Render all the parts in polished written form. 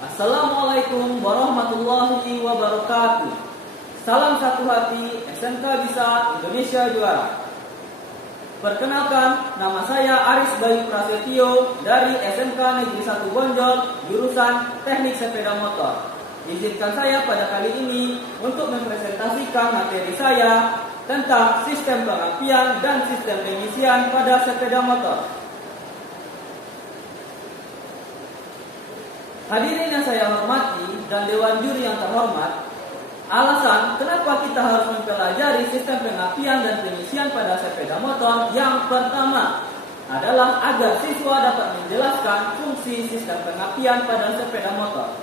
Assalamualaikum warahmatullahi wabarakatuh. Salam satu hati, SMK Bisa, Indonesia Juara. Perkenalkan, nama saya Aris Bayu Prasetyo dari SMK Negeri 1 Bonjol, jurusan Teknik Sepeda Motor. Izinkan saya pada kali ini untuk mempresentasikan materi saya tentang sistem pengapian dan sistem pengisian pada sepeda motor. Hadirin yang saya hormati dan Dewan Juri yang terhormat, alasan kenapa kita harus mempelajari sistem pengapian dan pengisian pada sepeda motor yang pertama adalah agar siswa dapat menjelaskan fungsi sistem pengapian pada sepeda motor.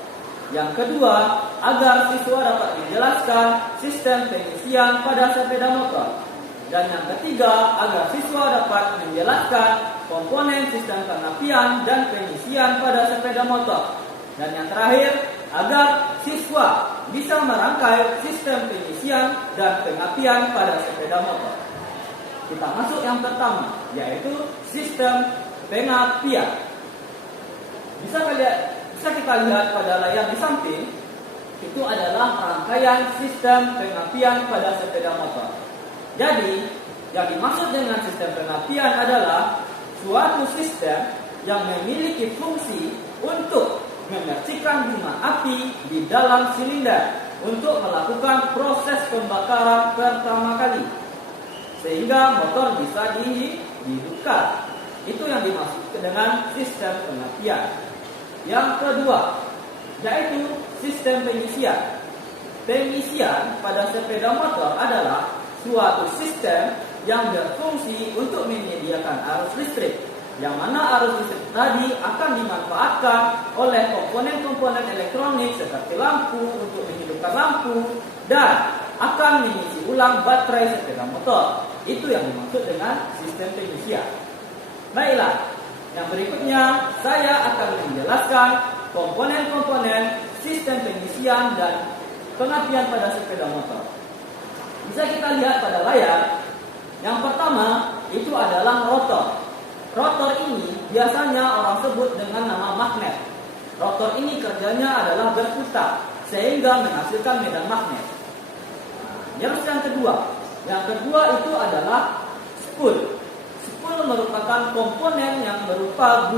Yang kedua, agar siswa dapat menjelaskan sistem pengisian pada sepeda motor. Dan yang ketiga, agar siswa dapat menjelaskan komponen sistem pengapian dan pengisian pada sepeda motor. Dan yang terakhir, agar siswa bisa merangkai sistem pengisian dan pengapian pada sepeda motor. Kita masuk yang pertama, yaitu sistem pengapian. Bisa kita lihat pada layar di samping, itu adalah rangkaian sistem pengapian pada sepeda motor. Jadi, yang dimaksud dengan sistem pengapian adalah suatu sistem yang memiliki fungsi untuk memercikan bunga api di dalam silinder untuk melakukan proses pembakaran pertama kali sehingga motor bisa dihidupkan. Itu yang dimaksud dengan sistem pengapian. Yang kedua, yaitu sistem pengisian. Pengisian pada sepeda motor adalah suatu sistem yang berfungsi untuk menyediakan arus listrik, yang mana arus listrik tadi akan dimanfaatkan oleh komponen-komponen elektronik seperti lampu untuk menghidupkan lampu dan akan mengisi ulang baterai sepeda motor. Itu yang dimaksud dengan sistem pengisian. Baiklah, yang berikutnya saya akan menjelaskan komponen-komponen sistem pengisian dan pengapian pada sepeda motor. Bisa kita lihat pada layar. Yang pertama itu adalah rotor. Rotor ini biasanya orang sebut dengan nama magnet. Rotor ini kerjanya adalah berputar sehingga menghasilkan medan magnet. Yang kedua itu adalah spool. Spool merupakan komponen yang berupa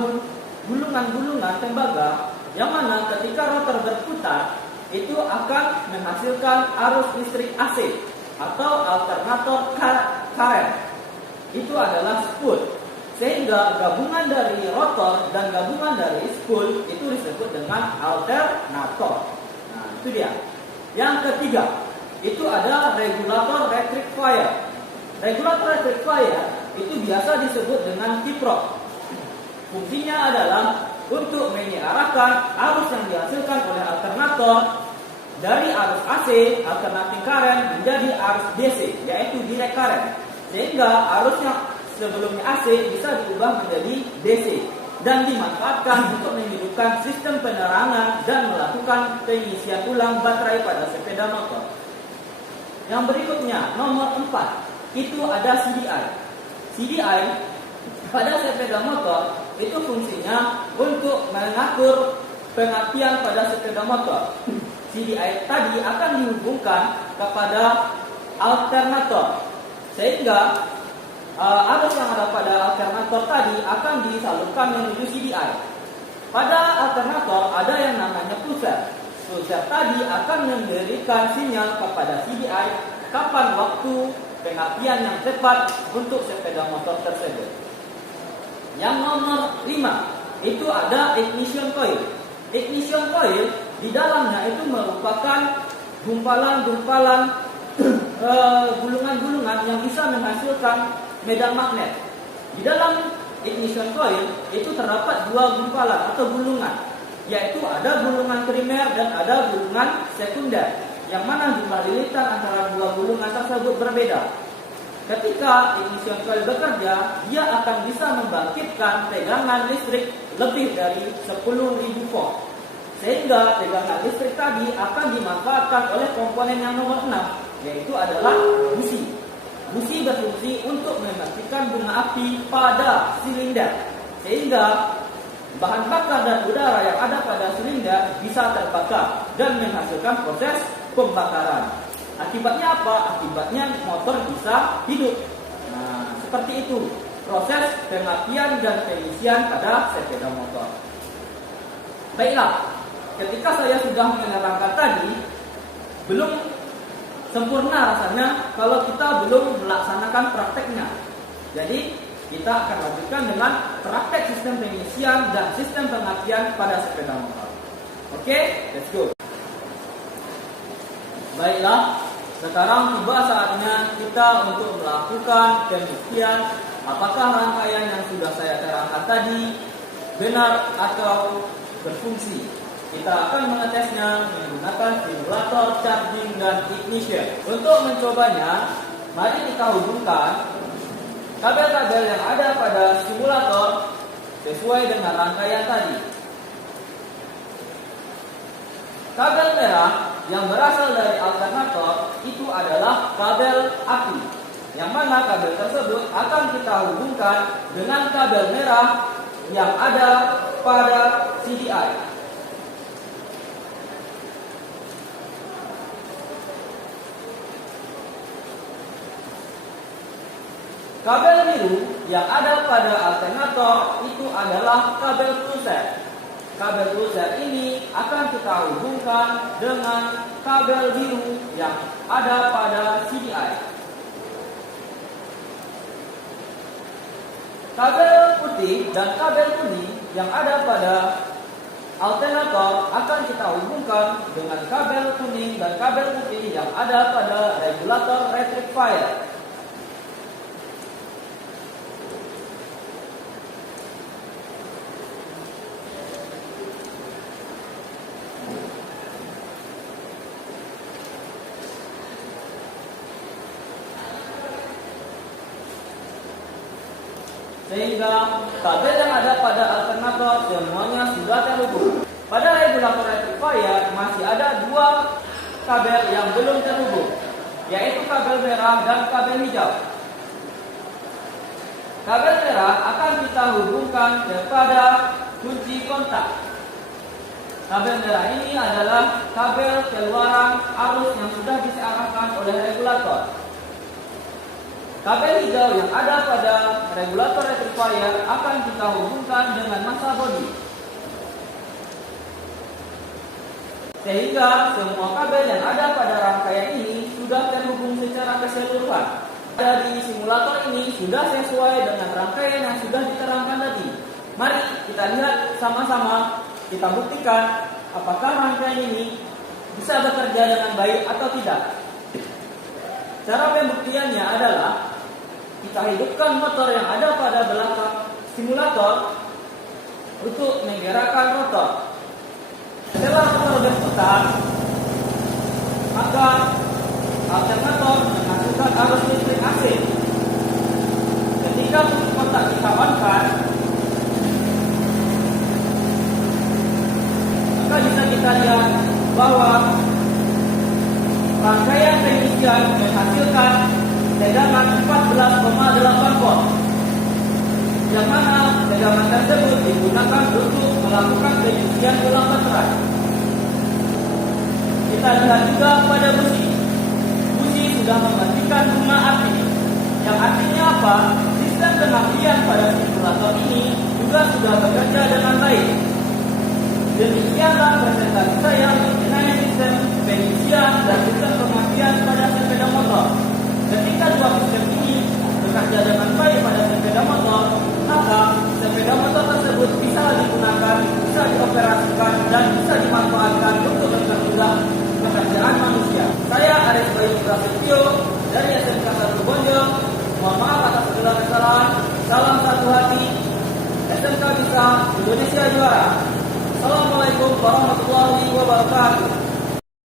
gulungan-gulungan tembaga yang mana ketika rotor berputar itu akan menghasilkan arus listrik AC atau alternator current. Itu adalah spool. Sehingga gabungan dari rotor dan gabungan dari spool itu disebut dengan alternator. Nah, itu dia. Yang ketiga, itu ada regulator rectifier. Regulator rectifier itu biasa disebut dengan kiprok. Fungsinya adalah untuk mengarahkan arus yang dihasilkan oleh alternator dari arus AC, alternating current, menjadi arus DC, yaitu direct current. Sehingga arusnya sebelumnya AC bisa diubah menjadi DC dan dimanfaatkan untuk menghidupkan sistem penerangan dan melakukan pengisian ulang baterai pada sepeda motor. Yang berikutnya, nomor 4, itu ada CDI. CDI pada sepeda motor itu fungsinya untuk mengatur pengapian pada sepeda motor. CDI tadi akan dihubungkan kepada alternator sehingga arus yang ada pada alternator tadi akan disalurkan menuju CDI. Pada alternator ada yang namanya pusat. Pusat tadi akan memberikan sinyal kepada CDI kapan waktu pengapian yang tepat untuk sepeda motor tersebut. Yang nomor 5 itu ada ignition coil. Ignition coil di dalamnya itu merupakan gumpalan-gumpalan gulungan-gulungan yang bisa menghasilkan medan magnet. Di dalam ignition coil itu terdapat dua gumpalan atau gulungan, yaitu ada gulungan primer dan ada gulungan sekunder, yang mana jumlah lilitan antara dua gulungan tersebut berbeda. Ketika ignition coil bekerja, dia akan bisa membangkitkan tegangan listrik lebih dari 10.000 volt. Sehingga tegangan listrik tadi akan dimanfaatkan oleh komponen yang nomor 6, yaitu adalah busi. Busi berfungsi untuk mematikan bunga api pada silinder, sehingga bahan bakar dan udara yang ada pada silinder bisa terbakar dan menghasilkan proses pembakaran. Akibatnya apa? Akibatnya motor bisa hidup. Nah, seperti itu proses pengapian dan pengisian pada sepeda motor. Baiklah, ketika saya sudah menerangkan tadi, belum sempurna rasanya kalau kita belum melaksanakan prakteknya. Jadi kita akan lanjutkan dengan praktek sistem pengisian dan sistem pengapian pada sepeda motor. Oke, let's go. Baiklah, sekarang tiba saatnya kita untuk melakukan pengisian. Apakah rangkaian yang sudah saya terangkan tadi benar atau berfungsi? Kita akan mengetesnya menggunakan simulator charging dan ignition. Untuk mencobanya, mari kita hubungkan kabel-kabel yang ada pada simulator sesuai dengan rangkaian tadi. Kabel merah yang berasal dari alternator itu adalah kabel api, yang mana kabel tersebut akan kita hubungkan dengan kabel merah yang ada pada CDI. Kabel biru yang ada pada alternator itu adalah kabel pusat. Kabel pusat ini akan kita hubungkan dengan kabel biru yang ada pada CDI. Kabel putih dan kabel kuning yang ada pada alternator akan kita hubungkan dengan kabel kuning dan kabel putih yang ada pada regulator rectifier. Sehingga kabel yang ada pada alternator semuanya sudah terhubung. Pada regulator rectifier masih ada dua kabel yang belum terhubung, yaitu kabel merah dan kabel hijau. Kabel merah akan kita hubungkan kepada kunci kontak. Kabel merah ini adalah kabel keluaran arus yang sudah diarahkan oleh regulator. Kabel hijau yang ada pada regulator rectifier akan kita hubungkan dengan massa bodi. Sehingga semua kabel yang ada pada rangkaian ini sudah terhubung secara keseluruhan. Dari simulator ini sudah sesuai dengan rangkaian yang sudah diterangkan tadi. Mari kita lihat sama-sama, kita buktikan apakah rangkaian ini bisa bekerja dengan baik atau tidak. Cara pembuktiannya adalah kita hidupkan motor yang ada pada belakang simulator untuk menggerakkan rotor. Setelah motor berputar, maka alternator menghasilkan arus listrik AC. Ketika kunci kontak kita on-kan, maka bisa kita lihat bahwa rangkaian pengisian menghasilkan tegangan 14,8 volt, yang mana tegangan tersebut digunakan untuk melakukan pengisian ulang baterai. Kita lihat juga pada busi. Busi sudah mematikan bunga api, yang artinya apa? Sistem pengapian pada simulator ini juga sudah bekerja dengan baik. Demikianlah presentasi saya mengenai sistem pengisian dan sistem pengapian pada sepeda motor. Ketika dua sistem ini bekerja dengan baik pada sepeda motor, maka sepeda motor tersebut bisa digunakan, bisa dioperasikan, dan bisa dimanfaatkan untuk mempermudah pekerjaan manusia. Saya Aris Bayu Prasetyo dari SMK 1 Bonjol. Mohon maaf atas segala kesalahan. Salam satu hati. SMK bisa, Indonesia juara. Assalamualaikum warahmatullahi wabarakatuh.